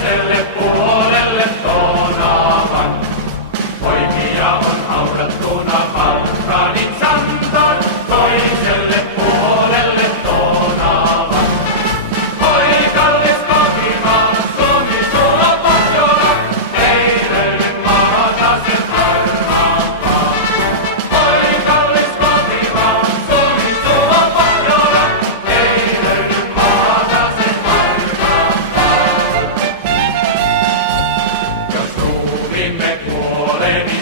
toiselle puolelle tonavan. Poikia on haudattuna Balkanin santaan, toiselle puolelle tonavan. Oi kallis kotimaa, Suomi sulla Pohjola, ei löydy maata sen harmaampaa. Oi kallis kotimaa, Suomi sulla Pohjola, ei löydy maata sen harmaampaa. Jos ruumiimme kuolemi